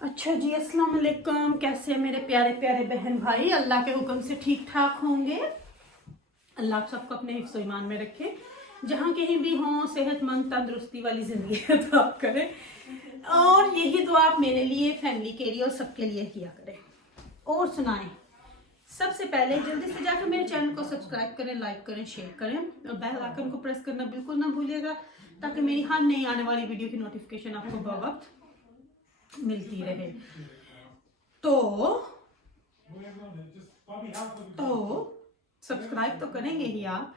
अच्छा जी, अस्सलाम वालेकुम। कैसे हैं मेरे प्यारे प्यारे बहन भाई? अल्लाह के हुक्म से ठीक ठाक होंगे। अल्लाह आप सबको अपने हिफ्ज़ व ईमान में रखे, जहाँ कहीं भी हों सेहतमंद तंदुरुस्ती वाली ज़िंदगी अता करें। और यही दुआ आप मेरे लिए, फैमिली के लिए और सबके लिए किया करें। और सुनाएं, सबसे पहले जल्दी से जाकर मेरे चैनल को सब्सक्राइब करें, लाइक करें, शेयर करें और बेल आइकन को प्रेस करना बिल्कुल ना भूलिएगा, ताकि मेरी हर नई आने वाली वीडियो की नोटिफिकेशन आपको बवक्त मिलती रहे। तो सब्सक्राइब तो करेंगे ही आप।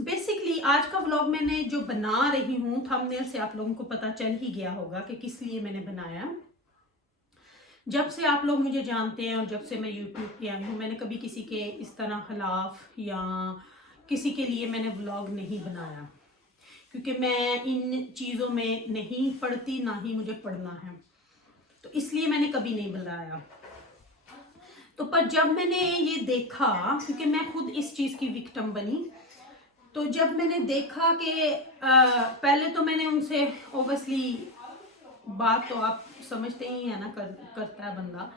बेसिकली आज का व्लॉग मैंने जो बना रही हूँ, थंबनेल से आप लोगों को पता चल ही गया होगा कि किस लिए मैंने बनाया। जब से आप लोग मुझे जानते हैं और जब से मैं यूट्यूब पे आई हूँ, मैंने कभी किसी के इस तरह खिलाफ या किसी के लिए मैंने व्लॉग नहीं बनाया, क्योंकि मैं इन चीज़ों में नहीं पढ़ती, ना ही मुझे पढ़ना है, तो इसलिए मैंने कभी नहीं बनाया। तो पर जब मैंने ये देखा, क्योंकि मैं खुद इस चीज़ की विक्टिम बनी, तो जब मैंने देखा कि पहले तो मैंने उनसे ओबियसली बात तो आप समझते ही है ना, करता है बंदा।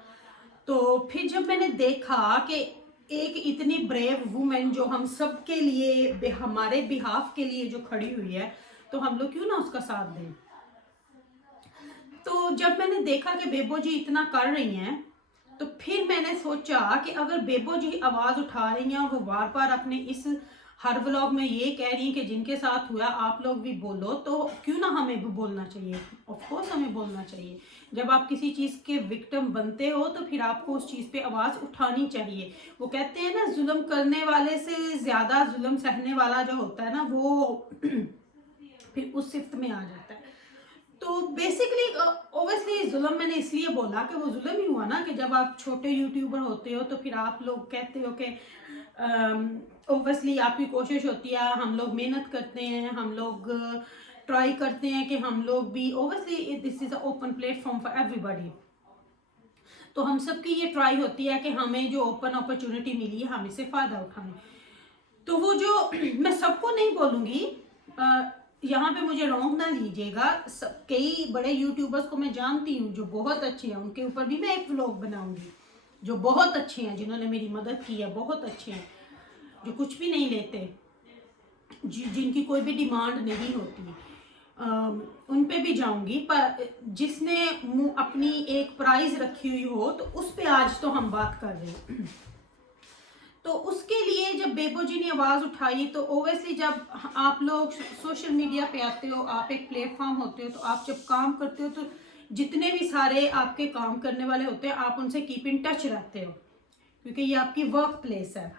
तो फिर जब मैंने देखा कि एक इतनी ब्रेव वुमेन जो हम सब के लिए, हमारे बिहाफ के लिए जो खड़ी हुई है, तो हम लोग क्यों ना उसका साथ दें। तो जब मैंने देखा कि बेबो जी इतना कर रही हैं, तो फिर मैंने सोचा कि अगर बेबो जी आवाज उठा रही हैं और वो बार बार अपने इस हर व्लॉग में ये कह रही हैं कि जिनके साथ हुआ आप लोग भी बोलो, तो क्यों ना हमें भी बोलना चाहिए। ऑफ कोर्स हमें बोलना चाहिए। जब आप किसी चीज के विक्टिम बनते हो तो फिर आपको उस चीज पे आवाज उठानी चाहिए। वो कहते हैं ना, जुल्म करने वाले से ज्यादा जुल्म सहने वाला जो होता है ना, वो फिर उस सिफ्त में आ जाता है। तो बेसिकली ओबियसली जुल्म मैंने इसलिए बोला कि वो जुल्म ही हुआ ना, कि जब आप छोटे यूट्यूबर होते हो तो फिर आप लोग कहते हो कि ओबियसली आपकी कोशिश होती है, हम लोग मेहनत करते हैं, हम लोग ट्राई करते हैं कि हम लोग भी, obviously this is a open platform for everybody. तो हम सबकी ये ट्राई होती है कि हमें जो ओपन अपॉर्चुनिटी मिली है हम इससे फायदा उठाएं। तो वो जो मैं सबको नहीं बोलूंगी, यहाँ पे मुझे रॉन्ग ना लीजिएगा, कई बड़े यूट्यूबर्स को मैं जानती हूँ जो बहुत अच्छे हैं, उनके ऊपर भी मैं एक व्लॉग बनाऊंगी, जो बहुत अच्छे हैं, जिन्होंने मेरी मदद की है, बहुत अच्छे हैं, जो कुछ भी नहीं लेते, जिनकी कोई भी डिमांड नहीं होती, उन पे भी जाऊंगी। पर जिसने अपनी एक प्राइस रखी हुई हो, तो उस पे आज तो हम बात कर रहे हैं। तो उसके लिए जब बेबो जी ने आवाज उठाई, तो ओबियसली जब आप लोग सोशल मीडिया पे आते हो, आप एक प्लेटफॉर्म होते हो, तो आप जब काम करते हो तो जितने भी सारे आपके काम करने वाले होते हैं, आप उनसे कीप इन टच रहते हो, क्योंकि ये आपकी वर्क प्लेस है।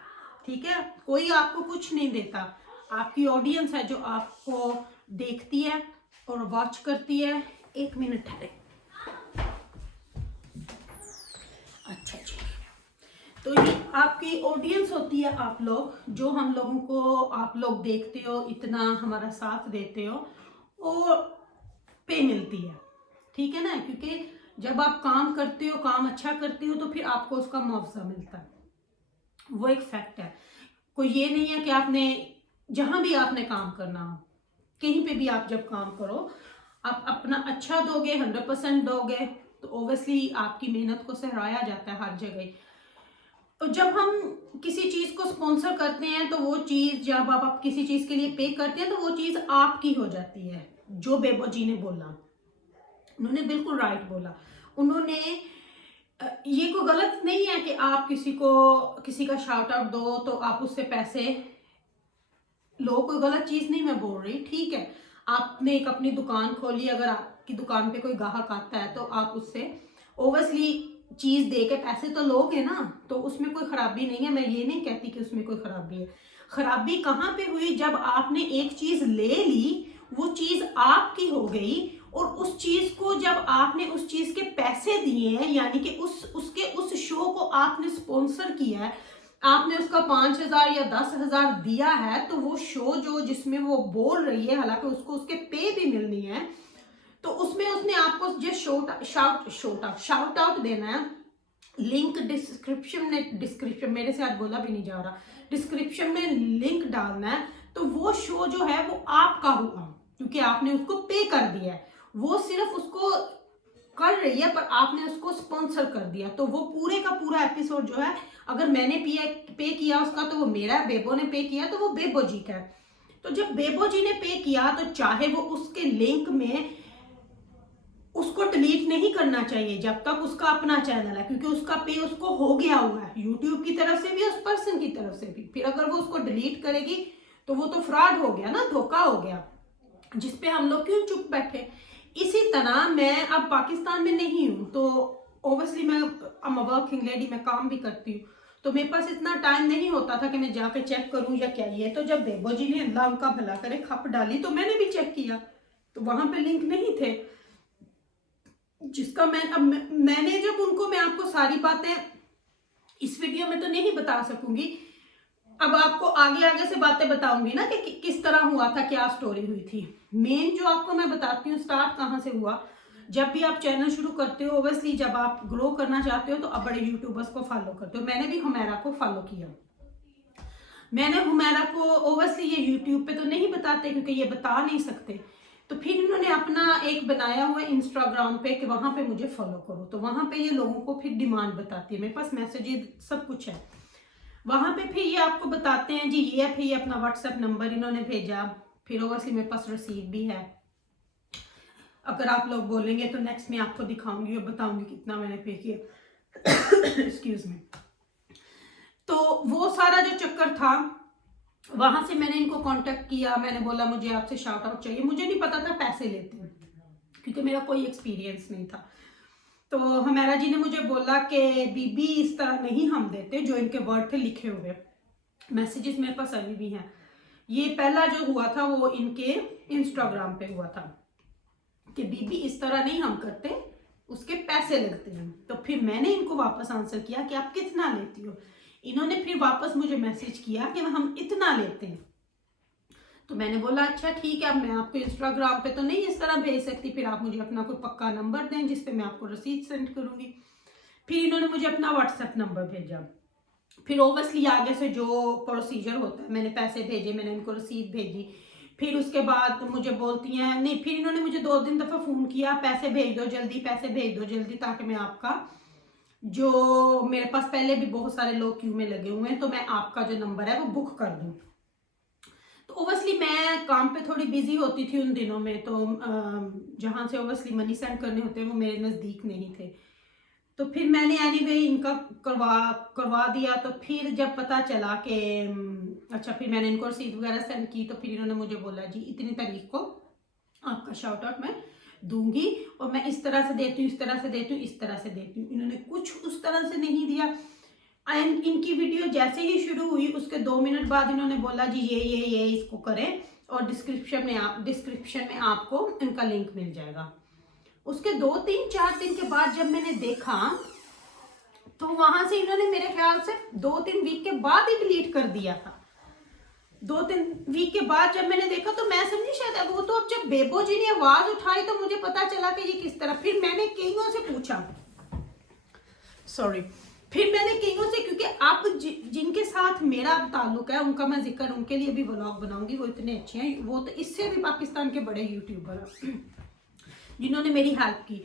ठीक है, कोई आपको कुछ नहीं देता, आपकी ऑडियंस है जो आपको देखती है और वॉच करती है। एक मिनट ठहरे। अच्छा जी, तो ये आपकी ऑडियंस होती है, आप लोग जो हम लोगों को आप लोग देखते हो, इतना हमारा साथ देते हो, और पे मिलती है। ठीक है ना, क्योंकि जब आप काम करते हो, काम अच्छा करते हो, तो फिर आपको उसका मुआवजा मिलता है, वो एक फैक्ट है। कोई ये नहीं है कि आपने जहां भी आपने काम करना हो, कहीं पे भी आप जब काम करो, आप अपना अच्छा दोगे, 100% दोगे, तो ओबियसली आपकी मेहनत को सराहा जाता है हर जगह। तो जब हम किसी चीज को स्पॉन्सर करते हैं, तो वो चीज जब आप किसी चीज के लिए पे करते हैं, तो वो चीज आपकी हो जाती है। जो बेबो जी ने बोला, उन्होंने बिल्कुल राइट बोला। उन्होंने ये कोई गलत नहीं है कि आप किसी का शाउट आउट दो तो आप उससे पैसे लो, कोई गलत चीज नहीं मैं बोल रही। ठीक है, आपने एक अपनी दुकान खोली, अगर आपकी दुकान पे कोई ग्राहक आता है तो आप उससे ओबियसली चीज दे के पैसे तो लोगे ना, तो उसमें कोई खराबी नहीं है। मैं ये नहीं कहती कि उसमें कोई खराबी है। खराबी कहाँ पे हुई? जब आपने एक चीज ले ली, वो चीज आपकी हो गई, और उस चीज को जब आपने उस चीज के पैसे दिए हैं, यानी कि उस शो को आपने स्पॉन्सर किया है, आपने उसका 5,000 या 10,000 दिया है, तो वो शो जो जिसमें वो बोल रही है, हालांकि उसको उसके पे भी मिलनी है, तो उसमें उसने आपको जस्ट शाउट आउट देना है। लिंक डिस्क्रिप्शन मेरे से आज बोला भी नहीं जा रहा, डिस्क्रिप्शन में लिंक डालना है। तो वो शो जो है वो आपका हुआ, क्योंकि आपने उसको पे कर दिया है। वो सिर्फ उसको कर कर रही है पर आपने उसको स्पॉन्सर कर दिया, तो वो पूरे का पूरा एपिसोड जो है अगर मैंने पे किया उसका तो वो मेरा, बेबो ने पे किया तो वो बेबो जी का है। तो जब बेबो जी ने पे किया तो चाहे वो उसके लिंक में उसको डिलीट नहीं करना चाहिए जब तक उसका अपना चैनल है, क्योंकि उसका पे उसको हो गया हुआ है यूट्यूब की तरफ से भी, उस पर्सन की तरफ से भी। फिर अगर वो उसको डिलीट करेगी तो वो तो फ्रॉड हो गया ना, धोखा हो गया, जिसपे हम लोग क्यों चुप बैठे। इसी तरह मैं अब पाकिस्तान में नहीं हूं, तो ओबियसली मैं वर्किंग लेडी, मैं काम भी करती हूँ, तो मेरे पास इतना टाइम नहीं होता था कि मैं जाके चेक करूं या क्या ये। तो जब बेबो जी ने, अल्लाह उनका भला करे, खप डाली तो मैंने भी चेक किया, तो वहां पे लिंक नहीं थे, जिसका मैंने जब उनको, मैं आपको सारी बातें इस वीडियो में तो नहीं बता सकूंगी, अब आपको आगे आगे से बातें बताऊंगी ना कि किस तरह हुआ था, क्या स्टोरी हुई थी। मेन जो आपको मैं बताती हूँ स्टार्ट कहाँ से हुआ। जब भी आप चैनल शुरू करते हो, ओबियसली जब आप ग्रो करना चाहते हो तो आप बड़े यूट्यूबर्स को फॉलो करते हो। मैंने भी हुमैरा को फॉलो किया। मैंने हुमैरा को, ओबियसली ये यूट्यूब पे तो नहीं बताते क्योंकि ये बता नहीं सकते, तो फिर इन्होंने अपना एक बनाया हुआ इंस्टाग्राम पे कि वहां पे मुझे फॉलो करो, तो वहां पे ये लोगों को फिर डिमांड बताती है, मेरे पास मैसेजेस सब कुछ है वहां पे। फिर ये आपको बताते हैं जी ये है, फिर ये अपना व्हाट्सएप नंबर इन्होंने भेजा, फिर ओवरसी मेरे पास रसीद भी है। अगर आप लोग बोलेंगे तो नेक्स्ट में आपको दिखाऊंगी और बताऊंगी कितना मैंने पे किया। Excuse me. तो वो सारा जो चक्कर था, वहां से मैंने इनको कांटेक्ट किया, मैंने बोला मुझे आपसे शाउट आउट चाहिए। मुझे नहीं पता था पैसे लेते हैं क्योंकि मेरा कोई एक्सपीरियंस नहीं था। तो हमारा जी ने मुझे बोला कि बीबी इस तरह नहीं हम देते, जो इनके वर्ड थे लिखे हुए, मैसेजेस मेरे पास अभी भी हैं। ये पहला जो हुआ था वो इनके इंस्टाग्राम पे हुआ था कि बीबी इस तरह नहीं हम करते, उसके पैसे लगते हैं। तो फिर मैंने इनको वापस आंसर किया कि आप कितना लेती हो। इन्होंने फिर वापस मुझे मैसेज किया कि हम इतना लेते हैं। तो मैंने बोला अच्छा ठीक है, अब मैं आपको इंस्टाग्राम पे तो नहीं इस तरह भेज सकती, फिर आप मुझे अपना कोई पक्का नंबर दें जिसपे मैं आपको रसीद सेंड करूंगी। फिर इन्होंने मुझे अपना व्हाट्सएप नंबर भेजा। फिर ओबियसली आगे से जो प्रोसीजर होता है, मैंने पैसे भेजे, मैंने इनको रसीद भेजी। फिर उसके बाद मुझे बोलती हैं नहीं, फिर इन्होंने मुझे 2-3 दफा फोन किया, पैसे भेज दो जल्दी, पैसे भेज दो जल्दी, ताकि मैं आपका, जो मेरे पास पहले भी बहुत सारे लोग क्यू में लगे हुए हैं, तो मैं आपका जो नंबर है वो बुक कर दूं। तो ओबियसली मैं काम पे थोड़ी बिजी होती थी उन दिनों में, तो जहां से ओबियसली मनी सेंड करने होते हैं वो मेरे नज़दीक नहीं थे। तो फिर मैंने एनीवे इनका करवा दिया। तो फिर जब पता चला कि अच्छा, फिर मैंने इनको रसीद वगैरह सेंड की, तो फिर इन्होंने मुझे बोला जी इतनी तारीख को आपका शाउट आउट मैं दूंगी, और मैं इस तरह से देती हूँ, इस तरह से देती हूँ, इस तरह से देती हूँ। इन्होंने कुछ उस तरह से नहीं दिया। एंड इनकी वीडियो जैसे ही शुरू हुई उसके 2 मिनट बाद इन्होंने बोला जी ये इसको करें, और डिस्क्रिप्शन में आपको इनका लिंक मिल जाएगा। उसके 2-3-4 दिन के बाद जब मैंने देखा तो वहां से इन्होंने मेरे ख्याल से 2-3 वीक के बाद ही डिलीट कर दिया था। 2-3 वीक के बाद जब मैंने देखा तो मैं समझी शायद वो, तो अब जब बेबो जी ने आवाज उठाई तो मुझे पता चला कि ये किस तरह। फिर मैंने कईयों से पूछा, फिर मैंने कईयों से, क्योंकि आप जिनके साथ मेरा ताल्लुक है उनका मैं जिक्र, उनके लिए भी व्लॉग बनाऊंगी, वो इतने अच्छे हैं, वो तो इससे भी पाकिस्तान के बड़े यूट्यूबर हैं जिन्होंने मेरी हेल्प की।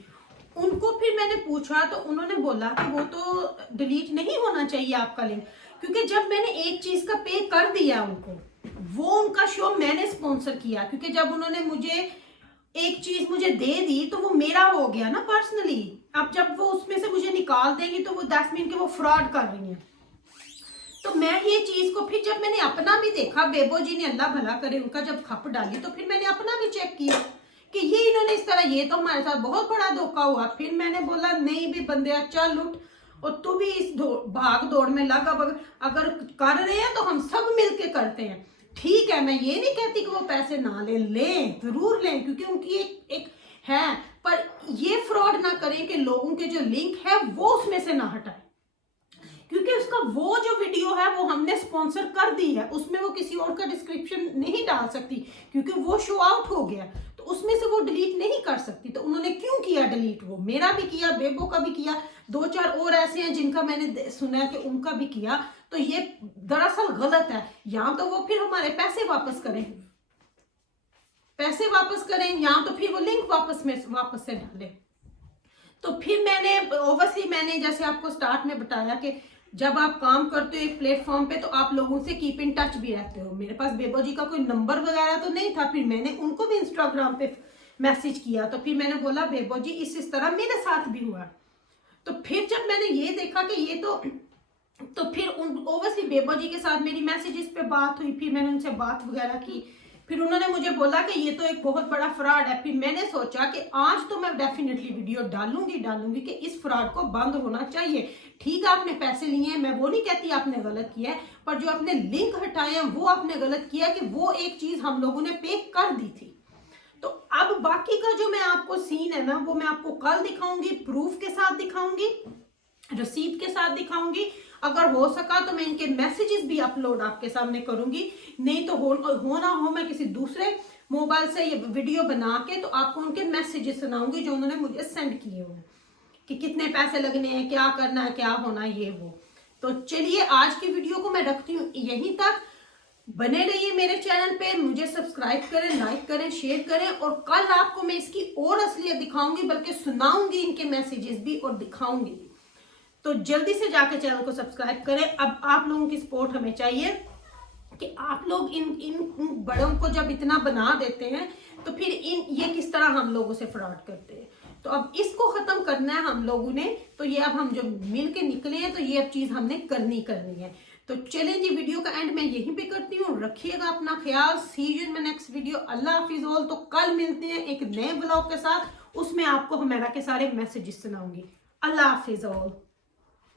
उनको फिर मैंने पूछा तो उन्होंने बोला कि वो तो डिलीट नहीं होना चाहिए आपका लिंक, क्योंकि जब मैंने एक चीज का पे कर दिया उनको, वो उनका शो मैंने स्पॉन्सर किया, क्योंकि जब उन्होंने मुझे एक चीज मुझे दे दी तो वो मेरा हो गया ना पर्सनली। अब जब वो उसमें से मुझे निकाल देंगी तो वो 10 मिनट के वो फ्रॉड कर रही हैं। तो मैं ये चीज को फिर जब मैंने अपना भी देखा, बेबो जी ने अल्लाह भला करे उनका जब खप डाली, तो फिर मैंने अपना भी चेक किया कि ये इन्होंने इस तरह, ये तो हमारे साथ बहुत बड़ा धोखा हुआ। फिर मैंने बोला नहीं भी बंदे चल उठ, और तू भी इस भाग दौड़ में लग, अगर कर रहे हैं तो हम सब मिलके करते हैं। ठीक है, मैं ये नहीं कहती कि वो पैसे ना लें, जरूर लें, क्योंकि उनकी एक है, पर ये फ्रॉड ना करें कि लोगों के जो लिंक है वो उसमें से ना हटाए, क्योंकि उसका वो जो वीडियो है वो हमने स्पॉन्सर कर दी है, उसमें वो किसी और का डिस्क्रिप्शन नहीं डाल सकती, क्योंकि वो शो आउट हो गया, तो उसमें से वो डिलीट नहीं कर सकती। तो उन्होंने क्यों किया डिलीट? वो मेरा भी किया, बेबो का भी किया, 2-4 और ऐसे हैं जिनका मैंने सुना कि उनका भी किया। तो ये दरअसल गलत है। या तो वो फिर हमारे पैसे वापस करें, या तो फिर वो लिंक वापस से डाले। तो फिर मैंने ओवरसी मैंने जैसे आपको स्टार्ट में बताया कि जब आप काम करते हो एक प्लेटफॉर्म पे तो आप लोगों से कीप इन टच भी रहते हो। मेरे पास बेबो जी का कोई नंबर वगैरह तो नहीं था, फिर मैंने उनको भी इंस्टाग्राम पे मैसेज किया। तो फिर मैंने बोला बेबो जी इस तरह मेरे साथ भी हुआ। तो फिर जब मैंने ये देखा कि ये तो फिर ओवरसी बेबो जी के साथ मेरी मैसेजेस पे बात हुई, फिर मैंने उनसे बात वगैरह की। फिर उन्होंने मुझे बोला कि ये तो एक बहुत बड़ा फ्रॉड है। फिर मैंने सोचा कि आज तो मैं डेफिनेटली वीडियो डालूंगी कि इस फ्रॉड को बंद होना चाहिए। ठीक है आपने पैसे लिए हैं, मैं वो नहीं कहती आपने गलत किया है, पर जो आपने लिंक हटाए हैं वो आपने गलत किया कि वो एक चीज हम लोगों ने पे कर दी थी। तो अब बाकी का जो मैं आपको सीन है ना वो मैं आपको कल दिखाऊंगी, प्रूफ के साथ दिखाऊंगी, रसीद के साथ दिखाऊंगी। अगर हो सका तो मैं इनके मैसेजेस भी अपलोड आपके सामने करूंगी, नहीं तो हो ना हो मैं किसी दूसरे मोबाइल से ये वीडियो बना के तो आपको उनके मैसेजेस सुनाऊंगी जो उन्होंने मुझे सेंड किए हुए कि कितने पैसे लगने हैं, क्या करना है, क्या होना ये वो। तो चलिए आज की वीडियो को मैं रखती हूँ यहीं तक। बने रहिए मेरे चैनल पे, मुझे सब्सक्राइब करें, लाइक करें, शेयर करें, और कल आपको मैं इसकी और असलियत दिखाऊंगी, बल्कि सुनाऊंगी इनके मैसेजेस भी और दिखाऊंगी। तो जल्दी से जाकर चैनल को सब्सक्राइब करें। अब आप लोगों की सपोर्ट हमें चाहिए कि आप लोग इन बड़ों को जब इतना बना देते हैं तो फिर ये किस तरह हम लोगों से फ्रॉड करते हैं। तो अब इसको खत्म करना है हम लोगों ने। तो ये अब हम जो मिल के निकले हैं तो ये अब चीज हमने करनी है। तो चलें जी, वीडियो का एंड मैं यहीं पे करती हूँ। रखिएगा अपना ख्याल। See you in my next video. अल्लाह हाफिज ऑल। तो कल मिलते हैं एक नए ब्लॉग के साथ, उसमें आपको हमेरा के सारे मैसेजेस सुनाऊंगी। अल्लाह हाफिज ऑल।